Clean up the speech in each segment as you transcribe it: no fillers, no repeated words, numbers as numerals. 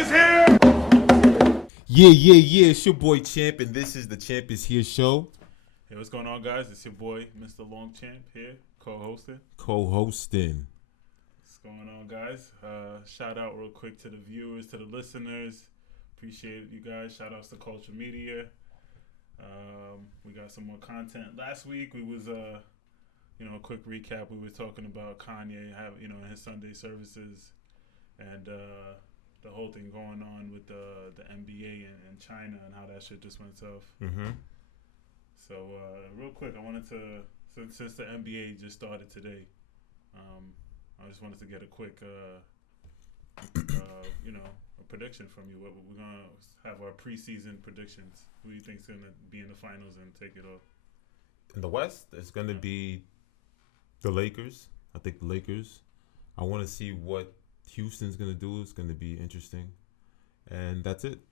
is here! Yeah. It's your boy Champ, and this is the Champ is Here show. Hey, what's going on, guys? It's your boy, MrLongchamp here, co-hosting. What's Going on, guys? Shout out real quick to the viewers, to the listeners. Appreciate you guys. Shout outs to Culture Media. We got some more content. Last week we was a quick recap. We were talking about Kanye in his Sunday services and the whole thing going on with the NBA and China and how that shit just went south. Mm-hmm. So real quick, I wanted to since the NBA just started today, I just wanted to get a quick a prediction from you. We're gonna have our preseason predictions. Who do you think's gonna be in the finals and take it off? In the West, it's gonna be the Lakers. I think the Lakers. I want to see what Houston's gonna do. It's gonna be interesting, and that's it.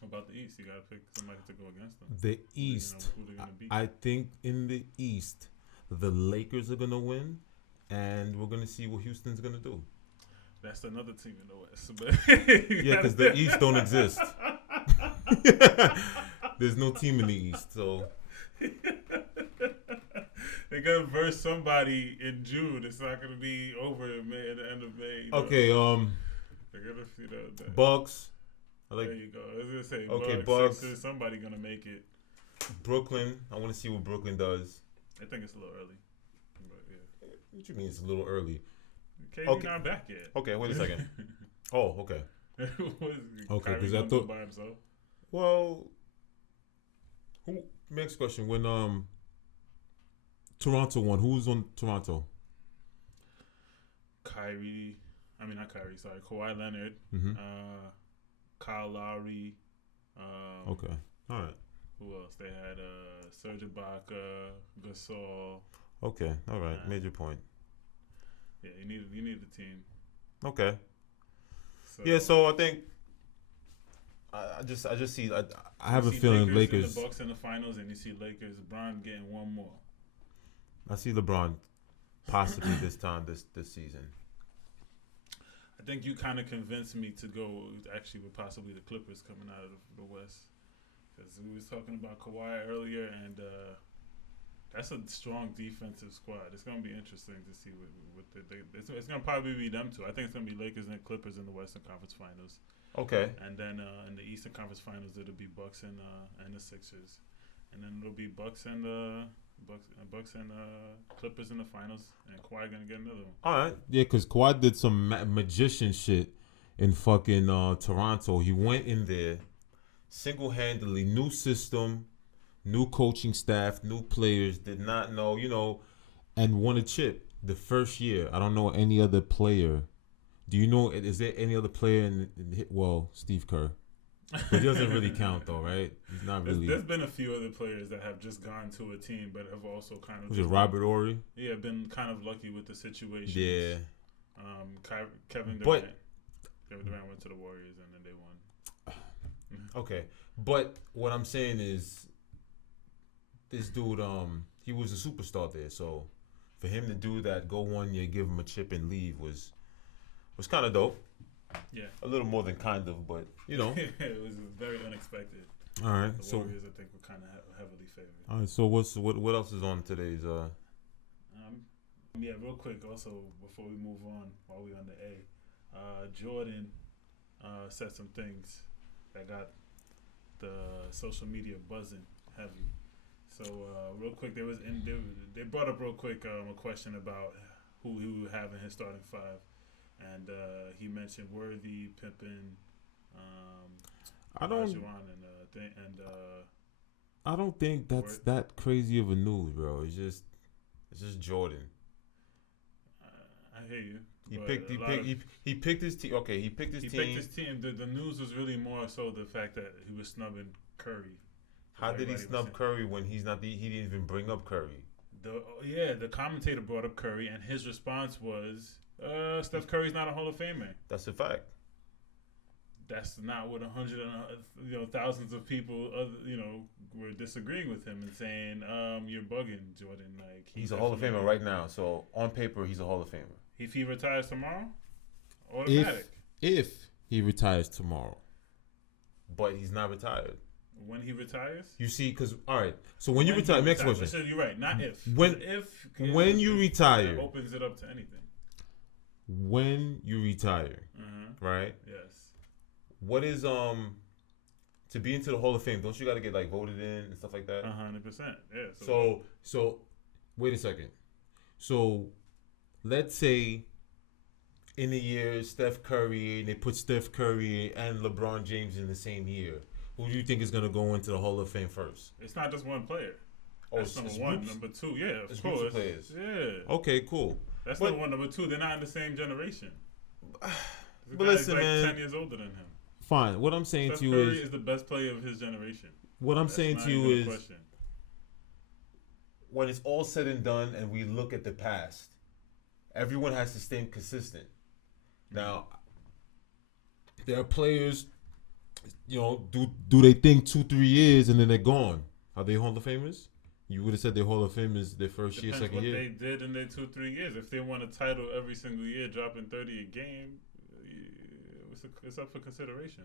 What about the East? You gotta pick somebody to go against them. The East. Who they're gonna beat? I think in the East, the Lakers are gonna win, and we're gonna see what Houston's gonna do. That's another team in the West. But yeah, because the East don't exist. There's no team in the East, so they're gonna verse somebody in June. It's not gonna be over in May, at the end of May. Okay, they're gonna Bucks. There you go. I was gonna say okay, Bucks. Sixers, somebody gonna make it. Brooklyn. I want to see what Brooklyn does. I think it's a little early. But yeah. What you mean it's a little early? KD not back yet. Okay, wait a second. Oh, okay. Okay, because I thought by himself. Well, next question. When Toronto won, who was on Toronto? Kawhi Leonard. Mm-hmm. Kyle Lowry. Okay. All right. Who else? They had Serge Ibaka, Gasol. Okay. All right. Major point. Yeah, you need the team. Okay. So I think I just see I have a feeling Lakers and the Bucks in the finals, and you see Lakers. LeBron getting one more. I see LeBron possibly this season. I think you kind of convinced me to go actually with possibly the Clippers coming out of the West, because we was talking about Kawhi earlier, and that's a strong defensive squad. It's going to be interesting to see it's going to probably be them two. I think it's going to be Lakers and Clippers in the Western Conference Finals. Okay. And then in the Eastern Conference Finals, it'll be Bucks and the Sixers, and then it'll be Bucks and Clippers in the finals, and Kawhi gonna get another one. All right. Yeah, because Kawhi did some magician shit in fucking Toronto. He went in there single-handedly, new system, new coaching staff, new players, did not know, and won a chip the first year. I don't know any other player. Do you know, is there any other player Steve Kerr. But he doesn't really count, though, right? He's not really. There's been a few other players that have just gone to a team, but have also kind of. Was it Robert Horry? Yeah, been kind of lucky with the situation. Yeah. Kevin Durant. Kevin Durant went to the Warriors, and then they won. Okay, but what I'm saying is, this dude, he was a superstar there. So, for him to do that, go 1 year, give him a chip, and leave was kind of dope. Yeah, a little more than kind of, but it was very unexpected. All right, the Warriors, I think, were kind of heavily favored. All right, so what else is on today's? Yeah, real quick. Also, before we move on, while we're on the A, Jordan said some things that got the social media buzzing heavy. So real quick, they brought up real quick a question about who he would have in his starting five. And he mentioned Worthy, Pippen, I don't think that's that crazy of a news, bro. It's just Jordan. I hear you. He picked his team. Okay, he picked his team. The news was really more so the fact that he was snubbing Curry. How did he snub Curry when he's not? He didn't even bring up Curry. The commentator brought up Curry, and his response was, Steph Curry's not a Hall of Famer. That's a fact. That's not what thousands of people, were disagreeing with him and saying, "You're bugging, Jordan." Like he's a Hall of Famer right now. So on paper, he's a Hall of Famer. If he retires tomorrow, automatic. If he retires tomorrow, but he's not retired. When he retires? You see, because all right. So when you retire, next question. So you're right. Not if. When you retire, it opens it up to anything. When you retire, right? Yes. What is to be into the Hall of Fame? Don't you got to get like voted in and stuff like that? 100%. Yeah. So wait a second. So let's say in a year, Steph Curry, they put Steph Curry and LeBron James in the same year. Who do you think is going to go into the Hall of Fame first? It's not just one player. That's number one. Groups? Number two, yeah, of course. Of players. Yeah. Okay, cool. That's number one. Number two, they're not in the same generation. But listen, like man. 10 years older than him. Fine. What I'm saying Steph to you Curry is the best player of his generation. What I'm saying to you is, when it's all said and done and we look at the past, everyone has to stay consistent. Now, there are players, do they think 2-3 years and then they're gone? Are they Hall of Famers? You would have said they're Hall of Famers their first year, second year. Depends what they did in their 2-3 years. If they won a title every single year, dropping 30 a game, it's up for consideration.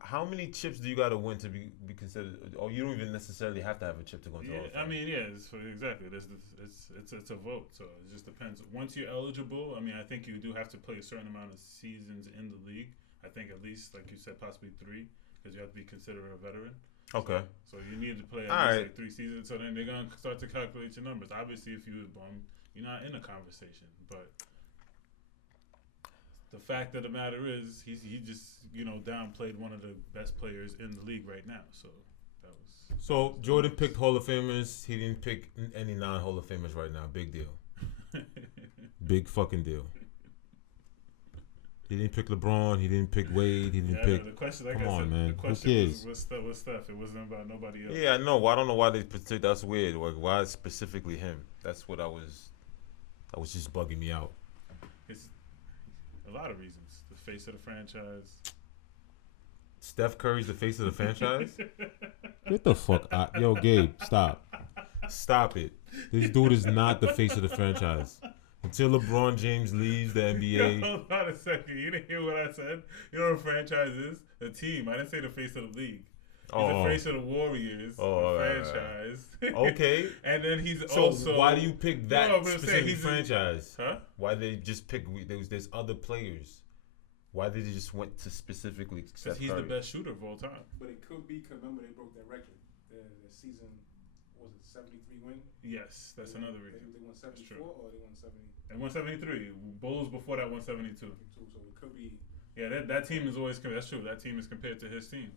How many chips do you got to win to be considered? Or you don't even necessarily have to have a chip to go into Hall of Fame. I mean, exactly. It's a vote, so it just depends. Once you're eligible, I mean, I think you do have to play a certain amount of seasons in the league. I think at least, like you said, possibly 3, because you have to be considered a veteran. Okay. So you need to play at least like 3 seasons. So then they're gonna start to calculate your numbers. Obviously, if you was bum, you're not in a conversation. But the fact of the matter is, he just downplayed one of the best players in the league right now. So that was. So Jordan picked Hall of Famers. He didn't pick any non-Hall of Famers right now. Big deal. Big fucking deal. He didn't pick LeBron. He didn't pick Wade. He didn't pick. The question, come on, man. The question was Steph. It wasn't about nobody else. Yeah, I know. I don't know why they particularly. That's weird. Like, why specifically him? That's what I was just bugging me out. It's a lot of reasons. The face of the franchise. Steph Curry's the face of the franchise? Get the fuck out. Yo, Gabe, stop. Stop it. This dude is not the face of the franchise. Until LeBron James leaves the NBA. Hold on a second. You didn't hear what I said? You know what a franchise is? A team. I didn't say the face of the league. He's the face of the Warriors. Franchise. Okay. And then he's so also. Why do you pick that specific franchise? Huh? Why they just pick? There's other players. Why did they just went to specifically? Because he's the best shooter of all time. But it could be because remember they broke that record. The season, was it 73 win? Yes, that's another reason. They won 74 or they won 70? They won 73. Bulls before that won 72. So it could be. Yeah, that team is always that's true. That team is compared to his team.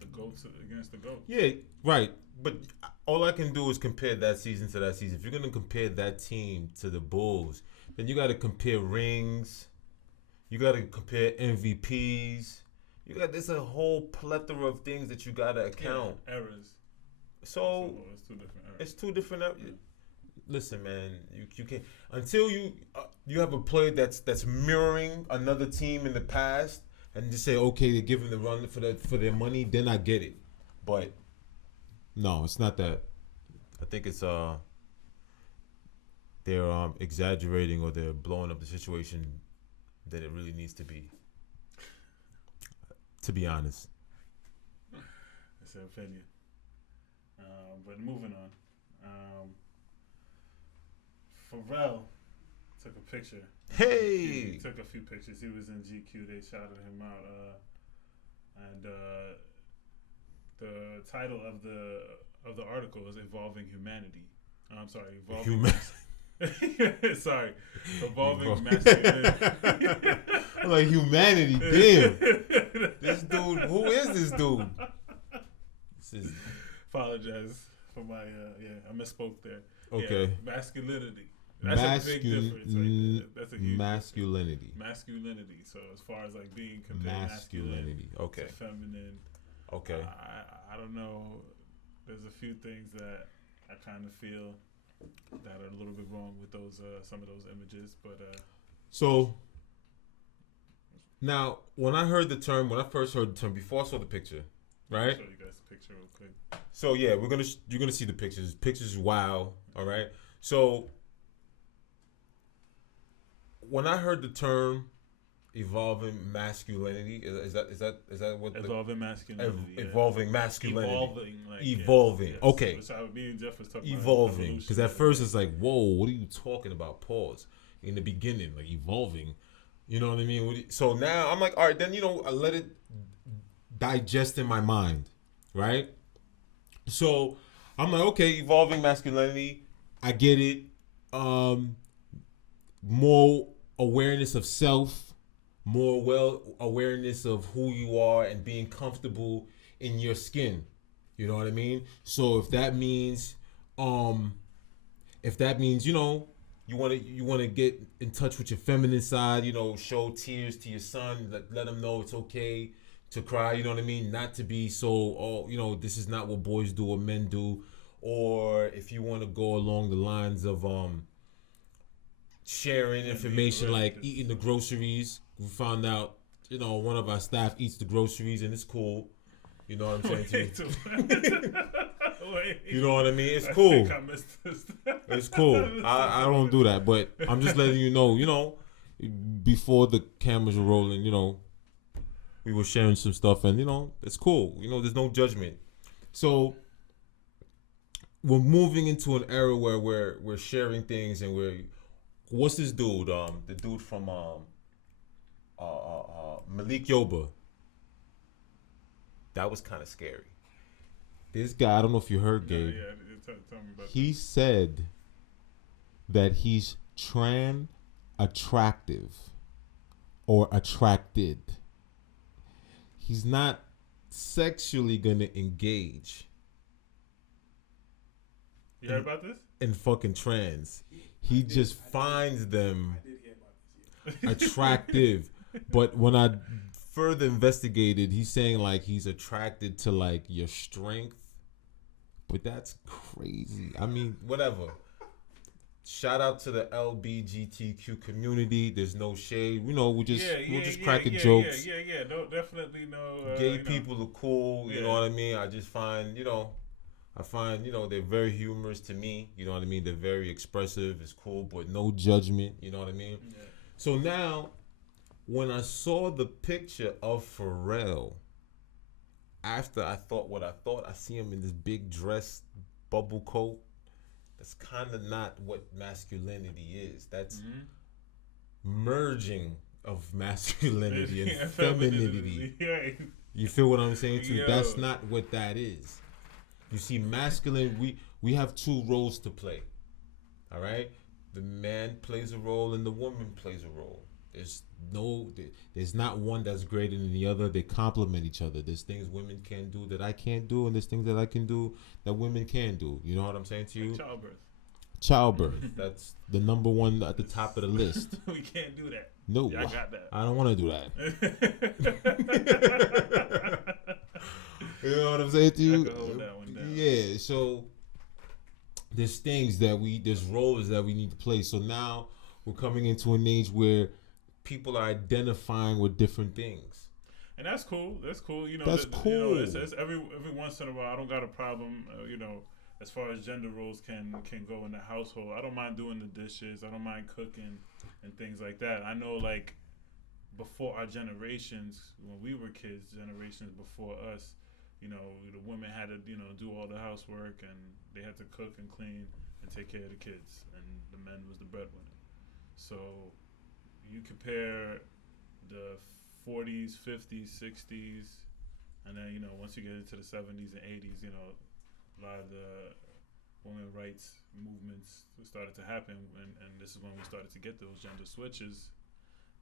The GOATs against the GOATs. Yeah, right. But all I can do is compare that season to that season. If you're gonna compare that team to the Bulls, then you got to compare rings. You got to compare MVPs. There's a whole plethora of things that you got to account. Yeah, errors. So it's 2 different errors. It's 2 different errors. Listen, man, you can't until you have a player that's mirroring another team in the past and just say, okay, they're giving the run for their money. Then I get it, but no, it's not that. I think it's they're exaggerating or they're blowing up the situation that it really needs to be. To be honest, it's an opinion. But moving on. Pharrell took a picture. Hey! He took a few pictures. He was in GQ. They shouted him out. And the title of the article is Evolving Humanity. I'm sorry, Evolving sorry, Evolving Masculinity. I'm like, humanity, damn. This dude, who is this dude? Apologize for my, I misspoke there. Okay. Yeah, masculinity. That's a big difference. Right? That's a huge masculinity. Difference. Masculinity. So as far as like being compared masculinity, okay, to feminine, okay. I don't know. There's a few things that I kind of feel that are a little bit wrong with those some of those images, but so now when I first heard the term before I saw the picture, right? I'll show you guys the picture real quick. So yeah, you're gonna see the pictures. Pictures, wow. All right. So when I heard the term evolving masculinity. Is that what evolving masculinity? Evolving masculinity. Evolving. Yes. Okay. Which me and Jeff was talking evolving. Because at first it's like, whoa, what are you talking about? Pause. In the beginning, like evolving. You know what I mean? So now I'm like, all right, then I let it digest in my mind, right? So I'm like, okay, evolving masculinity. I get it. More awareness of self, more awareness of who you are and being comfortable in your skin. You know what I mean? So if that means you want to get in touch with your feminine side, show tears to your son, let him know it's okay to cry, you know what I mean? Not to be so, this is not what boys do or men do. Or if you want to go along the lines of sharing information, like eating the groceries. We found out, one of our staff eats the groceries and it's cool. You know what I'm saying to you? You know what I mean? It's cool. I missed this. It's cool. I don't do that, but I'm just letting you know, before the cameras were rolling, we were sharing some stuff and, it's cool. There's no judgment. So we're moving into an era where we're sharing things and what's this dude? The dude from Malik Yoba. That was kind of scary. This guy, I don't know if you heard, Gabe. Yeah, tell me about he said that he's attractive or attracted. He's not sexually gonna engage. You heard about this? In fucking trans. He just finds them attractive. But when I further investigated, he's saying like he's attracted to like your strength. But that's crazy. I mean, whatever. Shout out to the LBGTQ community. There's no shade. We'll just cracking jokes. Yeah. No, definitely no. Gay people are cool. You know what I mean? I just find, they're very humorous to me. You know what I mean? They're very expressive. It's cool, but no judgment. You know what I mean? Yeah. So now, when I saw the picture of Pharrell, after I thought what I thought, I see him in this big dress, bubble coat. That's kind of not what masculinity is. That's merging of masculinity and femininity. You feel what I'm saying to you? That's not what that is. You see, masculine, we have two roles to play. All right? The man plays a role and the woman plays a role. There's not one that's greater than the other. They complement each other. There's things women can do that I can't do, and there's things that I can do that women can do. You know what I'm saying to you? Like childbirth. That's the number one at the top of the list. We can't do that. No, I got that. I don't want to do that. You know what I'm saying to you? I can hold that one down. Yeah. So there's roles that we need to play. So now we're coming into an age where people are identifying with different things, and that's cool. That's cool. That's cool. It's every once in a while. I don't got a problem. As far as gender roles can go in the household, I don't mind doing the dishes. I don't mind cooking and things like that. I know, like, before our generations, when we were kids, generations before us, the women had to do all the housework and they had to cook and clean and take care of the kids, and the men was the breadwinner. So you compare the 40s, 50s, 60s, and then, once you get into the 70s and 80s, a lot of the women rights movements started to happen, and this is when we started to get those gender switches.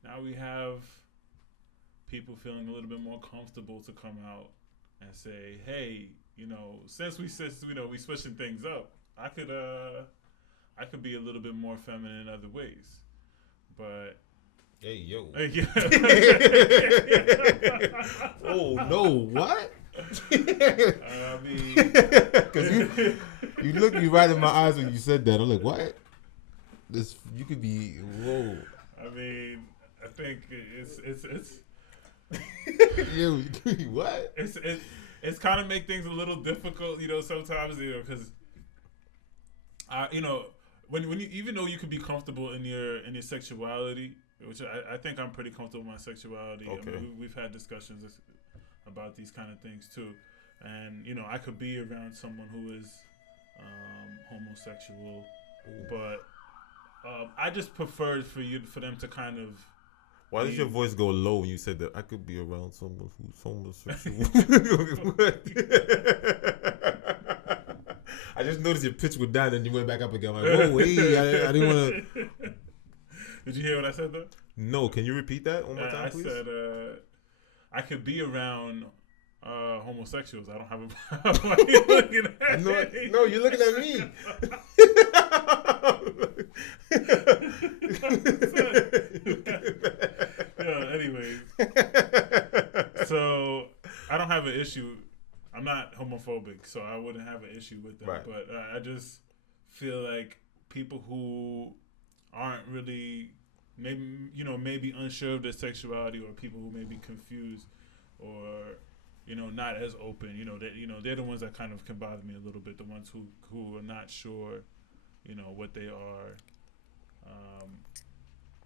Now we have people feeling a little bit more comfortable to come out and say, hey, since we switching things up, I could be a little bit more feminine in other ways. But hey, yo. Oh no, what? I mean, because you looked me right in my eyes when you said that. I'm like, what? You could be whoa. I mean, I think it's Yo, what? It's kind of make things a little difficult, sometimes, because when you, even though you could be comfortable in your sexuality, which I think I'm pretty comfortable with my sexuality. Okay. I mean, we've had discussions about these kind of things too, and you know, I could be around someone who is homosexual, but I just preferred for them to kind of. Why did your voice go low when you said that? I could be around someone who's homosexual. I just noticed your pitch went down and you went back up again. I'm like, whoa, hey, I didn't want to. Did you hear what I said though? No, can you repeat that one more time, please? I said I could be around homosexuals. I don't have a problem. Why are you looking at me? No, you're looking at me. Anyways, so I don't have an issue. I'm not homophobic, so I wouldn't have an issue with that. Right. But I just feel like people who aren't really maybe unsure of their sexuality, or people who may be confused, or not as open. They're the ones that kind of can bother me a little bit. The ones who are not sure, what they are.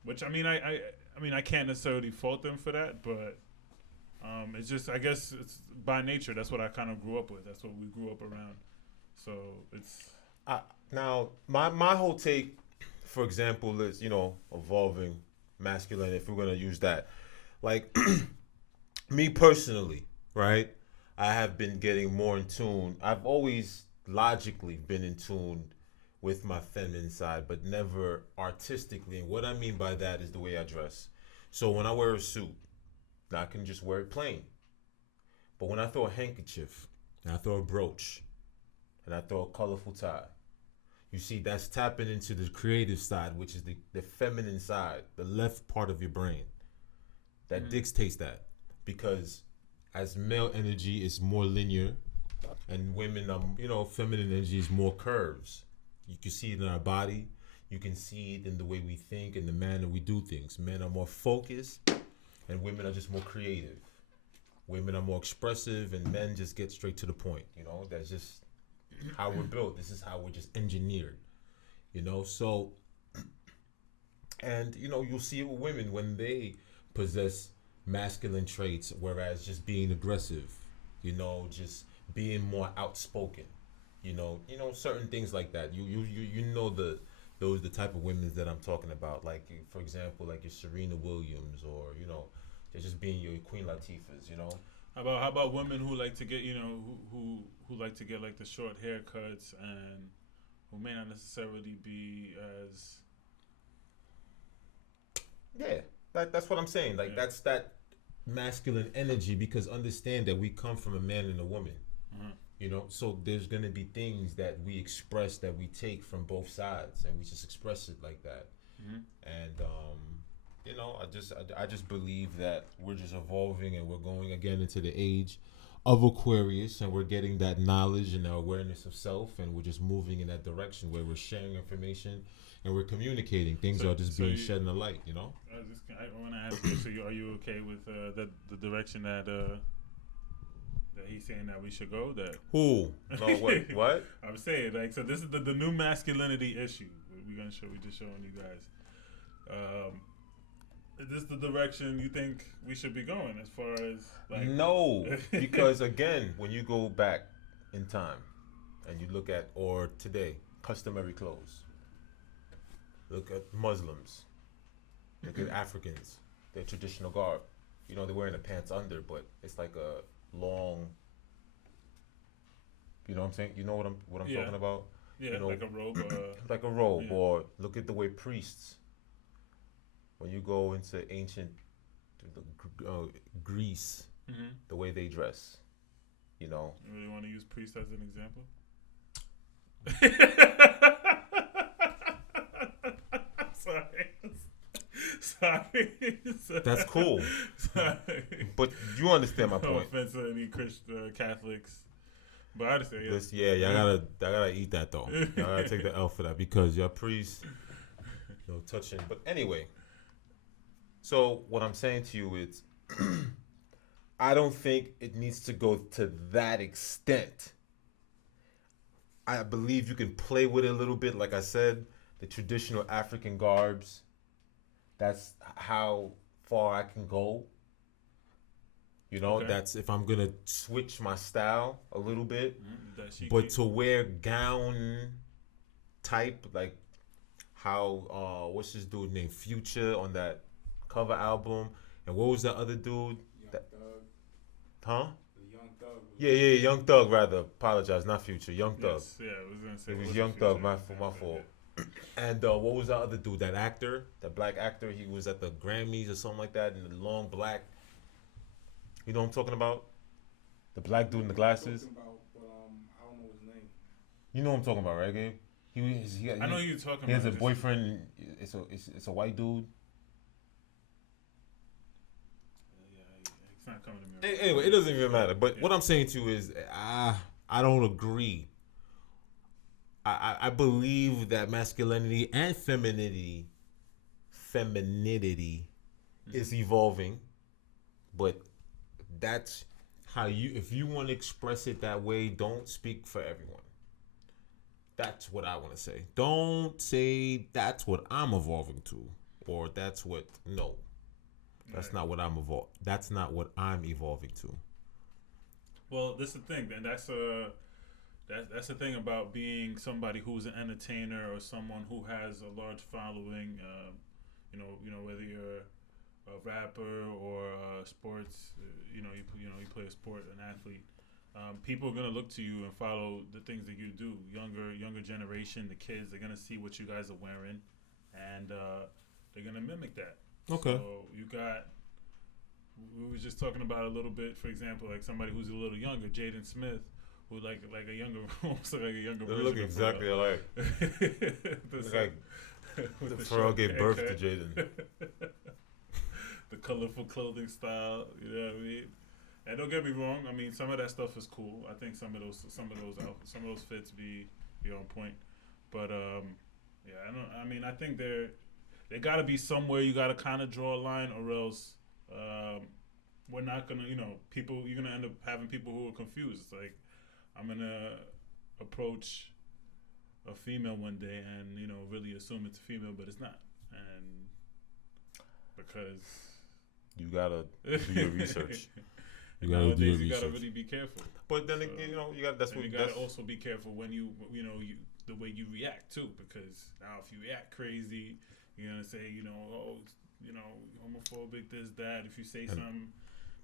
Which I mean I can't necessarily fault them for that, but it's just, I guess it's by nature. That's what I kind of grew up with. That's what we grew up around. So it's now my whole take, for example, is evolving masculine. If we're gonna use that, like me personally, right? I have been getting more in tune. I've always logically been in tune with my feminine side, but never artistically. And what I mean by that is the way I dress. So when I wear a suit, I can just wear it plain. But when I throw a handkerchief, and I throw a brooch, and I throw a colorful tie, you see, that's tapping into the creative side, which is the feminine side, the left part of your brain. That dictates that. Because as male energy is more linear, and women, feminine energy is more curves. You can see it in our body. You can see it in the way we think and the manner we do things. Men are more focused, and women are just more creative. Women are more expressive, and men just get straight to the point. That's just how we're built. This is how we're just engineered. So, and you'll see it with women when they possess masculine traits, whereas just being aggressive, just being more outspoken, certain things like that. Those the type of women that I'm talking about. Like, for example, like your Serena Williams, or they're just being your Queen Latifahs. How about women who like to get who like to get like the short haircuts, and who may not necessarily be as that's what I'm saying. Like that's that masculine energy, because understand that we come from a man and a woman. So there's going to be things that we express that we take from both sides, and we just express it like that. And I just believe that we're just evolving, and we're going again into the age of Aquarius, and we're getting that knowledge and our awareness of self, and we're just moving in that direction where we're sharing information and we're communicating. Things are just being shed in the light. I want to ask you. So are you okay with the direction that he's saying that we should go? That who? No, what? I'm saying, like, so this is the new masculinity issue. We just showing you guys. Is this the direction you think we should be going, as far as like? No, because again, when you go back in time and you look at, or today, customary clothes. Look at Muslims. Look at Africans. Their traditional garb. They're wearing the pants under, but it's like a long. You know what I'm saying? You know what I'm talking about? Yeah, like a robe. Like a robe, yeah. Or look at the way priests. When you go into ancient Greece, the way they dress, You really want to use priest as an example? Sorry. That's cool. Sorry. But you understand my point. No offense to any Christian Catholics. But I understand, yeah. Y'all gotta eat that though. Y'all gotta take the L for that, because your priest, touching. But anyway, so what I'm saying to you is, I don't think it needs to go to that extent. I believe you can play with it a little bit, like I said, the traditional African garbs. That's how far I can go. You know, Okay. that's if I'm gonna switch my style a little bit. That she But to wear gown type, like how what's this dude named Future on that cover album, and what was that other dude? Young That, Thug. huh? The Young Thug. Yeah, Young Thug rather. Apologize, not Future, Young Thug. Yes, yeah, I was gonna say It was wasn't Young Future. Thug, my fault. And what was that other dude? That actor, that black actor. He was at the Grammys or something like that, in the long black. You know what I'm talking about? The black dude in the glasses. Talking about, but I don't know his name. You know what I'm talking about, right, Gabe? I know you're talking. He has about a boyfriend. It's a white dude. It's not coming to me. Anyway, it doesn't even matter. But what I'm saying to you is, I don't agree. I believe that masculinity and femininity is evolving, but that's how if you want to express it that way, don't speak for everyone. That's what I want to say. Don't say that's what I'm evolving to, or that's what that's not what I'm evolving. That's not what I'm evolving to. Well, this is the thing, and that's the thing about being somebody who's an entertainer or someone who has a large following. Whether you're a rapper or sports, you play a sport, an athlete. People are gonna look to you and follow the things that you do. Younger generation, the kids, they're gonna see what you guys are wearing, and they're gonna mimic that. Okay. So we were just talking about a little bit. For example, like somebody who's a little younger, Jaden Smith, who like a younger, almost like a younger. They look exactly alike. It's like the Pharrell gave birth to Jaden. The colorful clothing style, you know what I mean? And don't get me wrong. I mean, some of that stuff is cool. I think some of those fits be on point. But I think they got to be somewhere. You got to kind of draw a line, or else we're not gonna. You're gonna end up having people who are confused. It's like I'm gonna approach a female one day and really assume it's a female, but it's not, and because you gotta do your research. You gotta really be careful. But then again, you got you gotta also be careful when you the way you react too, because now if you react crazy, you're gonna say homophobic, this, that. If you say something,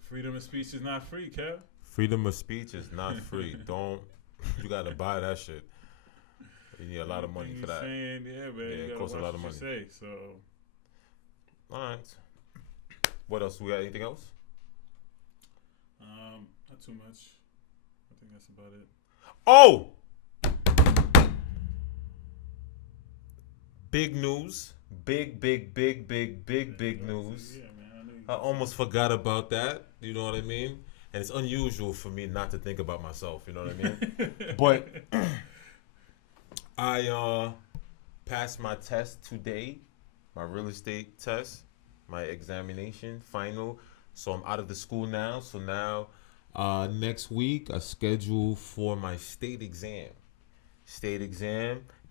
freedom of speech is not free, Kev. Freedom of speech is not free. You gotta buy that shit. You need a lot of money for that. Saying, yeah, man, it costs a lot of money. Say, so. All right. What else? We got anything else? Not too much. I think that's about it. Oh! Big news. Big news. Yeah, man, I almost forgot about that. You know what I mean? And it's unusual for me not to think about myself. You know what I mean? But I passed my test today, my real estate test, my examination, final. So I'm out of the school now. So now next week I schedule for my state exam.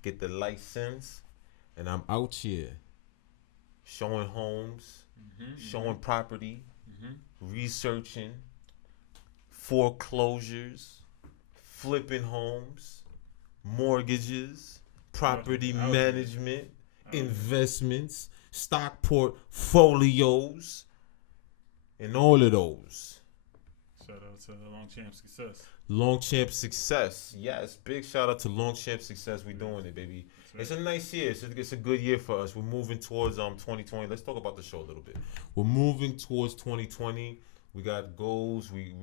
Get the license, and I'm out here showing homes, showing property, researching foreclosures, flipping homes, mortgages, property management, investments, stock portfolios, and all of those. Shout out to Longchamp Success. Longchamp Success. Yes, big shout out to Longchamp Success. We doing it, baby. Right. It's a nice year. It's a good year for us. We're moving towards 2020. Let's talk about the show a little bit. We're moving towards 2020. We got goals. We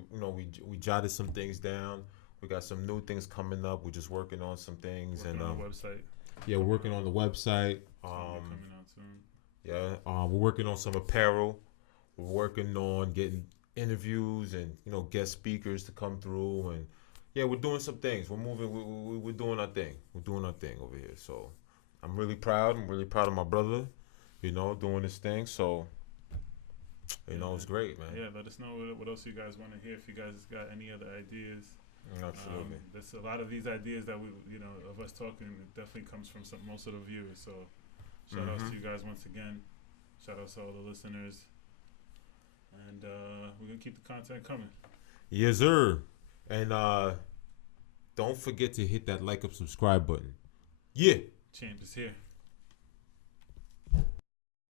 jotted some things down. We got some new things coming up. We're just working on some things on the website. Yeah, we're working on the website. Coming out soon. Yeah, we're working on some apparel. We're working on getting interviews and guest speakers to come through, and yeah, we're doing some things. We're moving. We're doing our thing. We're doing our thing over here. So I'm really proud. I'm really proud of my brother. Doing this thing. So it's great, man. Yeah, let us know what else you guys want to hear. If you guys got any other ideas, Absolutely. There's a lot of these ideas that we, of us talking, it definitely comes from most of the viewers. So shout outs to you guys once again. Shout outs to all the listeners. And we're going to keep the content coming. Yes, sir. And don't forget to hit that like up, subscribe button. Yeah. Champ is here.